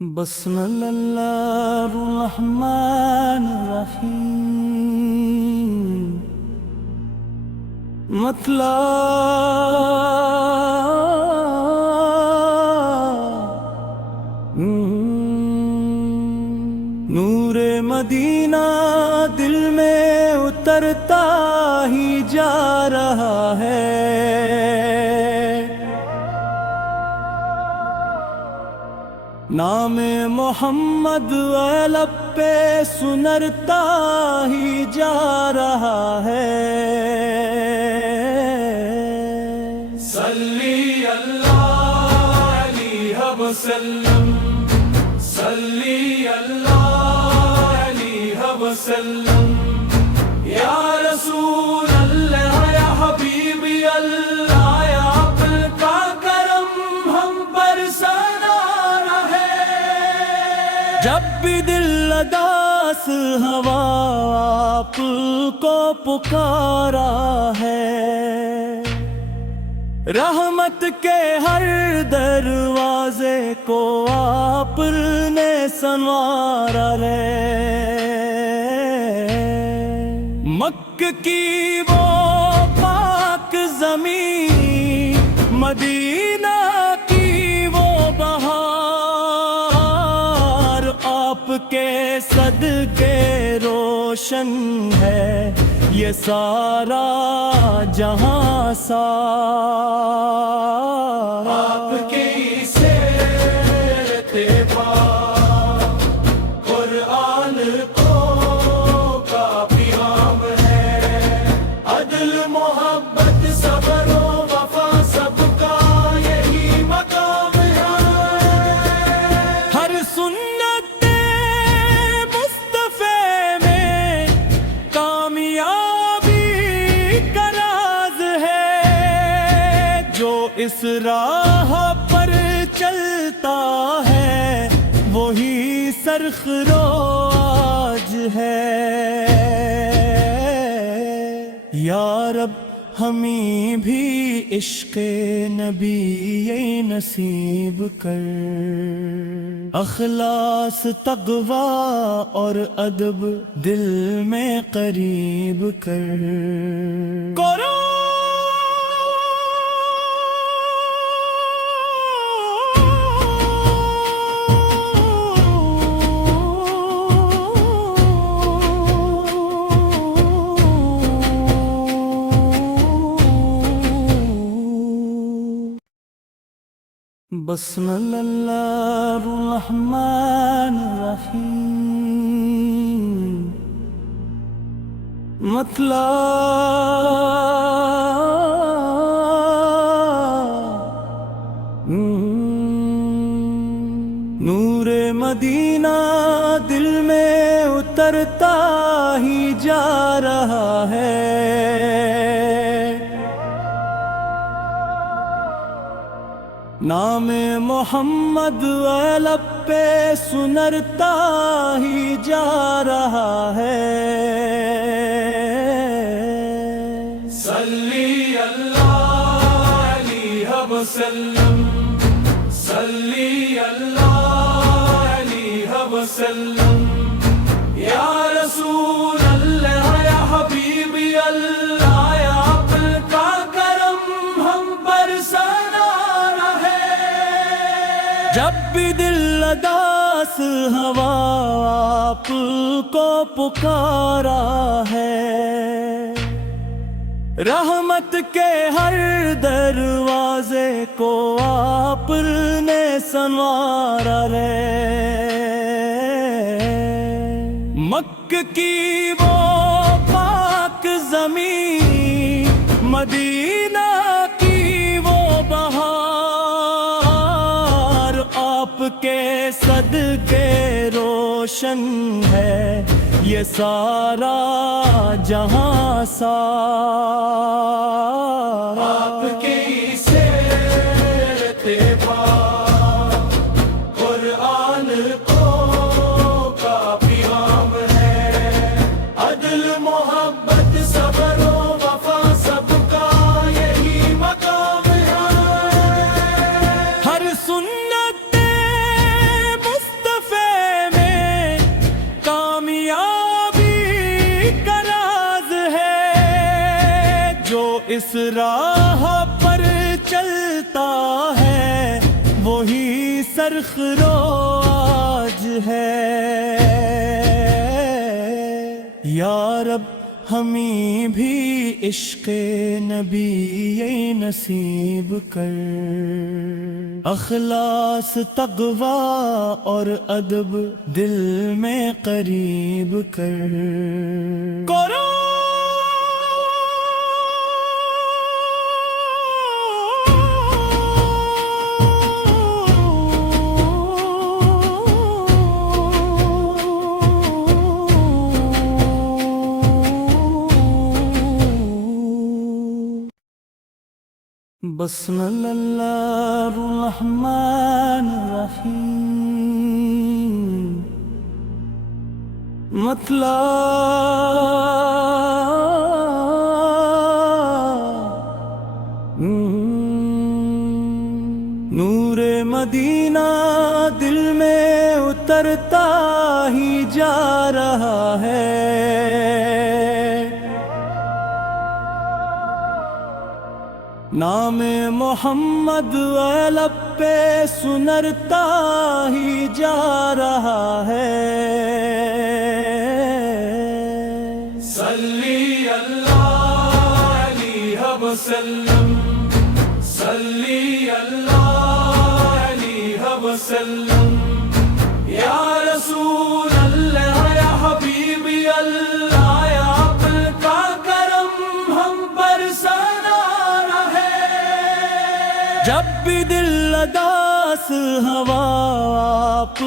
بسم اللہ الرحمن الرحیم نور مدینہ دل میں اترتا ہی جا رہا ہے، نام محمد لب پہ سنرتا ہی جا رہا ہے۔ صلی اللہ علیہ وسلم، صلی اللہ علیہ وسلم، یا رسول اللہ، یا حبیبی اللہ، یا عقل کا کرم ہم پر سنا رہے۔ جب بھی دل اداس ہوا آپ کو پکارا ہے، رحمت کے ہر دروازے کو آپ نے سنوارا ہے۔ مکہ کی وہ پاک زمین، مدینہ کی وہ بہار، آپ کے صدقے روشن ہے یہ سارا جہاں سار۔ آپ کی سیرت پاک قرآن کو کا پیغام ہے، عدل محبت صبر و وفا سب کا یہی مقام ہے۔ ہر سنت مصطفیٰ میں کامیابی کا راز ہے، جو اس راہ پر چلتا ہے وہی سرفراز ہے۔ یا رب ہمیں بھی عشق نبی نصیب کر، اخلاص تقوی اور ادب دل میں قریب کر۔ بسم اللہ الرحمن الرحیم نور مدینہ دل میں اترتا ہی جا رہا ہے، نام محمد لب پہ سنرتا ہی جا رہا ہے۔ صلی اللہ علیہ وسلم، صلی اللہ علیہ وسلم، یا رسول اللہ، یا حبیبی اللہ، یا عقل کا کرم ہم پر سنا رہے۔ جب بھی دل اداس ہوا آپ کو پکارا ہے، رحمت کے ہر دروازے کو آپ نے سنوارا ہے۔ مکہ کی وہ پاک زمین، مدینہ کی وہ بہار، آپ کے صدقے روشن ہے یہ سارا جہاں سار۔ آپ کی سیرت پاک قرآن کو کا پیغام ہے، عدل محبت صبر و وفا سب کا یہی مقام ہے۔ ہر سنت اس راہ پر چلتا ہے وہی سرخراج ہے۔ یا رب ہمیں بھی عشق نبی نصیب کر، اخلاص تقوی اور ادب دل میں قریب کر۔ بسم اللہ الرحمن الرحیم۔ نور مدینہ دل میں اترتا ہی جا رہا ہے، نام محمد لب پہ سنرتا ہی جا رہا ہے۔ صلی اللہ علیہ وسلم، صلی اللہ علیہ وسلم، یا رسول اللہ یا حبیبی اللہ، یا آپ کا کرم ہم پر سنا رہے۔ جب بھی دل اداس ہوا آپ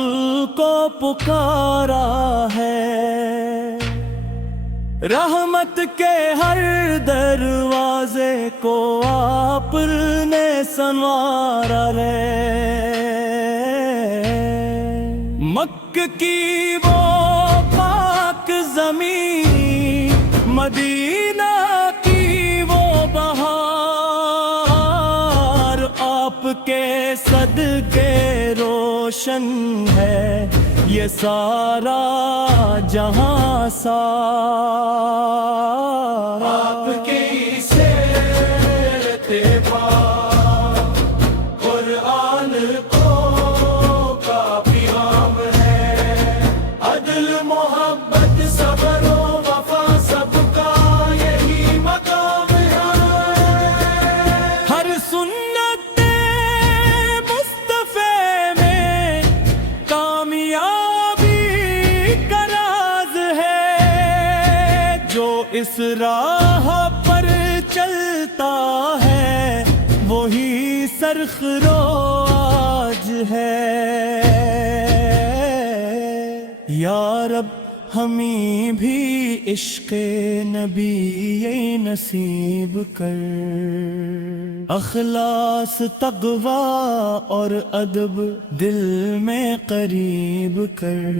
کو پکارا ہے، رحمت کے ہر دروازے کو آپ نے سنوارا ہے۔ مکہ کی وہ پاک زمین، مدینہ کی وہ بہار، آپ کے صدقے روشن ہے یہ سارا جہاں سار۔ آپ کی سیرت پاک قرآن کو کافی عام ہے، عدل محبت صبر و وفا سب کا یہی مقام ہے۔ ہر سنت مصطفیٰ میں کامیابی کا راز ہے، جو اس راہ پر چلتا ہے وہی سرخراج ہے۔ یا رب ہمیں بھی عشق نبی نصیب کر، اخلاص تقوی اور ادب دل میں قریب کر۔